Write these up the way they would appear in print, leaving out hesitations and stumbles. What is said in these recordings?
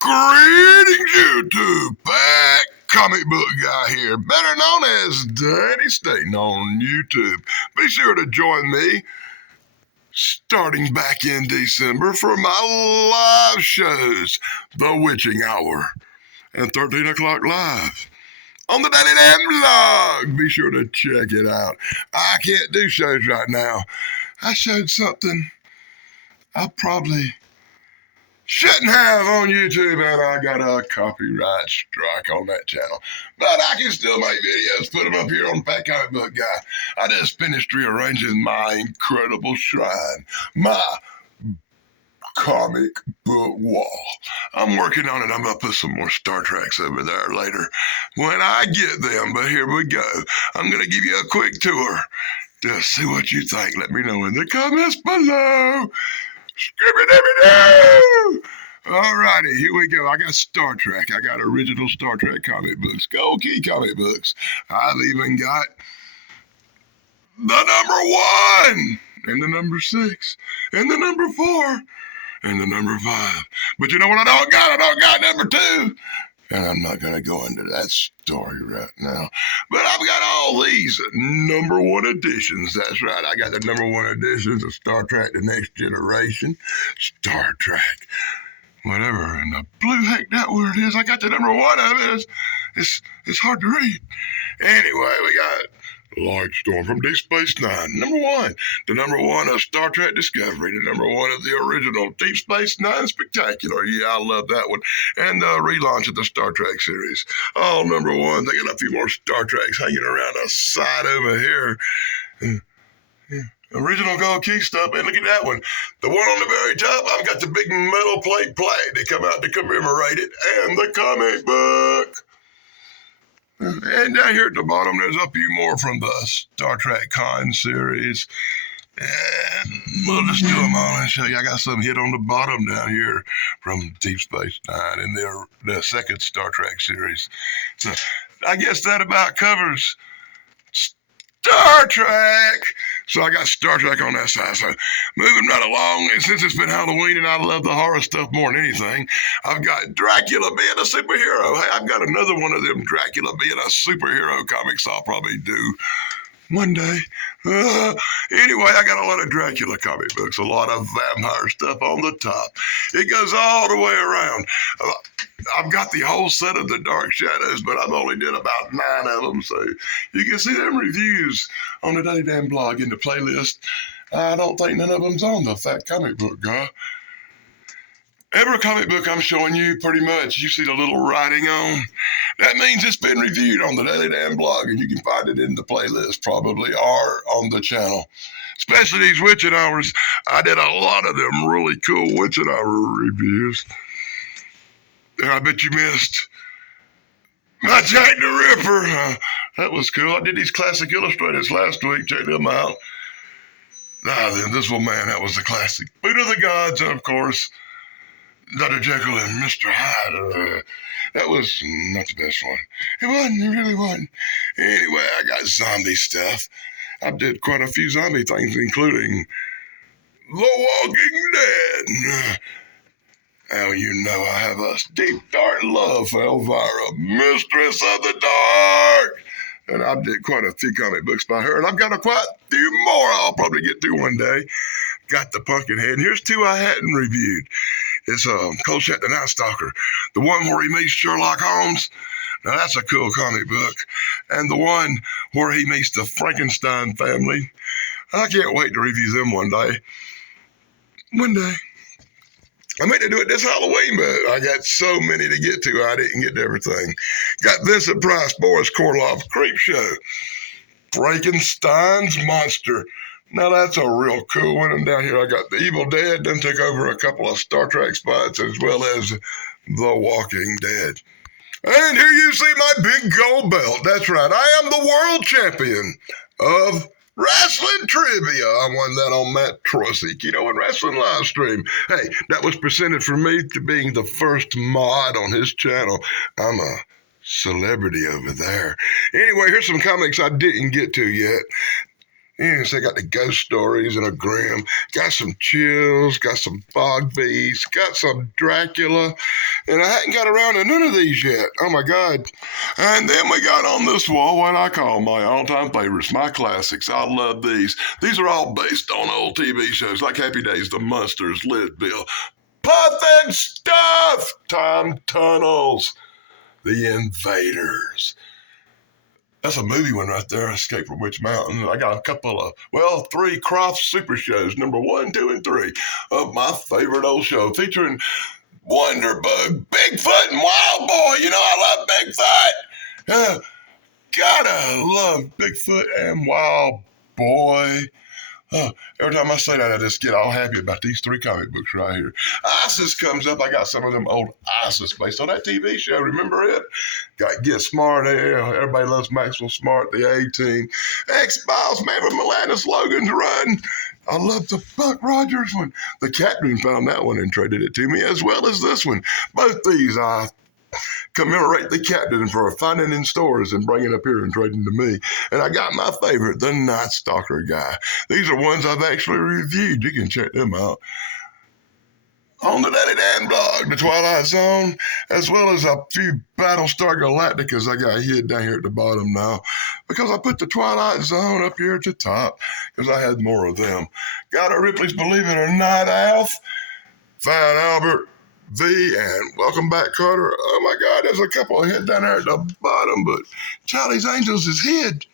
Greetings, YouTube. Back comic book guy here, better known as Danny Staten on YouTube. Be sure to join me starting back in December for my live shows, The Witching Hour and 13 o'clock live on the Daily Dan Blog. Be sure to check it out. I can't do shows right now. I showed something I probably shouldn't have on YouTube, and I got a copyright strike on that channel. But I can still make videos, put them up here on Fat Comic Book Guy. I just finished rearranging my incredible shrine, my comic book wall. I'm working on it. I'm going to put some more Star Treks over there later when I get them, but here we go. I'm going to give you a quick tour. Just see what you think. Let me know in the comments below. Skibidi-bidi-doo! Alrighty, here we go. I got Star Trek. I got original Star Trek comic books. Gold Key comic books. I've even got the number 1 and the number 6 and the number 4 and the number 5. But you know what I don't got? I don't got number 2. And I'm not going to go into that story right now. But I've got all these number 1 editions. That's right. I got the number 1 editions of Star Trek The Next Generation, Star Trek, whatever in the blue heck that word is. I got the number 1 of it. It's hard to read. Anyway, we got Lightstorm from Deep Space Nine, number 1. The number 1 of Star Trek Discovery, the number 1 of the original Deep Space Nine Spectacular. Yeah, I love that one. And the relaunch of the Star Trek series. All number 1. They got a few more Star Treks hanging around the side over here. Original Gold Key stuff, and look at that one. The one on the very top, I've got the big metal plate plaque that come out to commemorate it, and the comic book. And down here at the bottom, there's a few more from the Star Trek Con series. And we'll just do them all and show you. I got some hit on the bottom down here from Deep Space Nine in the second Star Trek series. So I guess that about covers Star Trek. So I got Star Trek on that side. So moving right along, and since it's been Halloween and I love the horror stuff more than anything, I've got Dracula being a superhero. Hey, I've got another one of them Dracula being a superhero comics I'll probably do one day. Anyway, I got a lot of Dracula comic books, a lot of vampire stuff on the top. It goes all the way around. I've got the whole set of the Dark Shadows, but I've only did about 9 of them, so you can see them reviews on the Daily Dan Blog in the playlist. I don't think none of them's on the Fat Comic Book Guy. Every comic book I'm showing you, pretty much, you see the little writing on. That means it's been reviewed on the Daily Dan Blog, and you can find it in the playlist probably, or on the channel. Especially these Witching Hours. I did a lot of them really cool Witching Hour reviews. And I bet you missed my Jack the Ripper. That was cool. I did these classic illustrators last week. Check them out. The Invisible Man, that was the classic. Boot of the Gods, and of course, Dr. Jekyll and Mr. Hyde. That was not the best one. It wasn't. It really wasn't. Anyway, I got zombie stuff. I did quite a few zombie things, including The Walking Dead. Now you know I have a deep, dark love for Elvira, Mistress of the Dark. And I did quite a few comic books by her, and I've got quite a few more I'll probably get to one day. Got the Pumpkinhead. And here's 2 I hadn't reviewed. It's Kolchak the Night Stalker, the one where he meets Sherlock Holmes. Now that's a cool comic book. And the one where he meets the Frankenstein family. I can't wait to review them one day. One day. I meant to do it this Halloween, but I got so many to get to, I didn't get to everything. Got Vincent Price, Boris Karloff, Creepshow, Frankenstein's Monster. Now that's a real cool one. And down here I got The Evil Dead, then took over a couple of Star Trek spots, as well as The Walking Dead. And here you see my big gold belt. That's right, I am the world champion of wrestling trivia. I won that on Matt Trosick, in Wrestling Live Stream. Hey, that was presented for me to being the first mod on his channel. I'm a celebrity over there. Anyway, here's some comics I didn't get to yet. Yes, I got the Ghost Stories and a Grimm. Got some Chills, got some Fog Beast, got some Dracula. And I hadn't got around to none of these yet. Oh my God. And then we got on this wall what I call my all-time favorites, my classics. I love these. These are all based on old TV shows like Happy Days, The Munsters, Lidsville, Puff and Stuff, Time Tunnels, The Invaders. That's a movie one right there, Escape from Witch Mountain. I got a couple of, well, 3 Crofts Super Shows, number 1, 2, and 3 of my favorite old show, featuring Wonderbug, Bigfoot, and Wild Boy. You know I love Bigfoot. Gotta love Bigfoot and Wild Boy. Every time I say that, I just get all happy about these 3 comic books right here. ISIS comes up. I got some of them old ISIS based on that TV show. Remember it? Got Get Smart. Everybody loves Maxwell Smart, the A-Team. X-Files, Maverick Milanis, Logan's Run. I love the Buck Rogers one. The captain found that one and traded it to me, as well as this one. Both these I commemorate the captain for finding in stores and bringing up here and trading to me. And I got my favorite, the Night Stalker guy. These are ones I've actually reviewed. You can check them out on the Daddy Dan blog, the Twilight Zone, as well as a few Battlestar Galacticas I got hid down here at the bottom now, because I put the Twilight Zone up here at the top because I had more of them. Got a Ripley's Believe It or Not, Alf, Fat Albert, V, and Welcome Back, Carter. Oh my God, there's a couple of hid down there at the bottom, but Charlie's Angels is hid.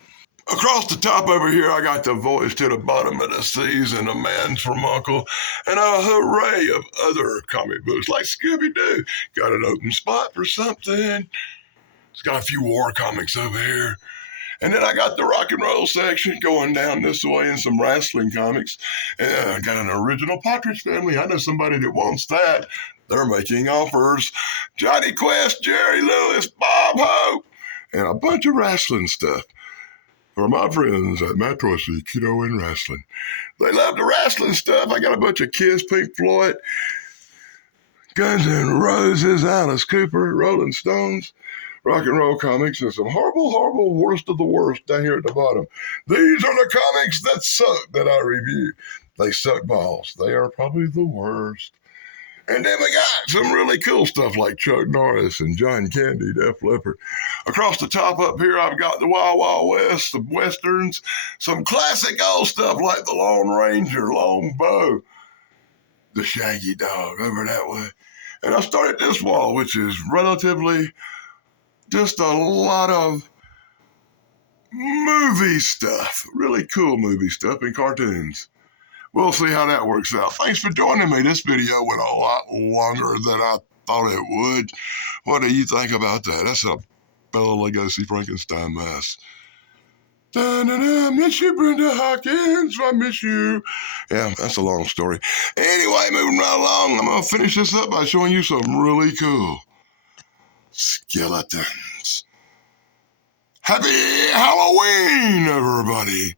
Across the top over here, I got the Voice to the Bottom of the Seas and A Man's from Uncle, and a hooray of other comic books like Scooby-Doo. Got an open spot for something. It's got a few war comics over here. And then I got the rock and roll section going down this way and some wrestling comics. And I got an original Partridge Family. I know somebody that wants that. They're making offers. Johnny Quest, Jerry Lewis, Bob Hope, and a bunch of wrestling stuff for my friends at Matrosi, Keto and Wrestling. They love the wrestling stuff. I got a bunch of Kiss, Pink Floyd, Guns N' Roses, Alice Cooper, Rolling Stones, rock and roll comics, and some horrible, horrible worst of the worst down here at the bottom. These are the comics that suck that I review. They suck balls. They are probably the worst. And then we got some really cool stuff like Chuck Norris and John Candy, Def Leppard. Across the top up here, I've got the Wild Wild West, some Westerns, some classic old stuff like the Lone Ranger, Long Bow, the Shaggy Dog over that way. And I started this wall, which is relatively just a lot of movie stuff, really cool movie stuff and cartoons. We'll see how that works out. Thanks for joining me. This video went a lot longer than I thought it would. What do you think about that? That's a Bela Lugosi Frankenstein mess. Da-na-na, miss you, Brenda Hawkins. I miss you. Yeah, that's a long story. Anyway, moving right along, I'm going to finish this up by showing you some really cool skeletons. Happy Halloween, everybody.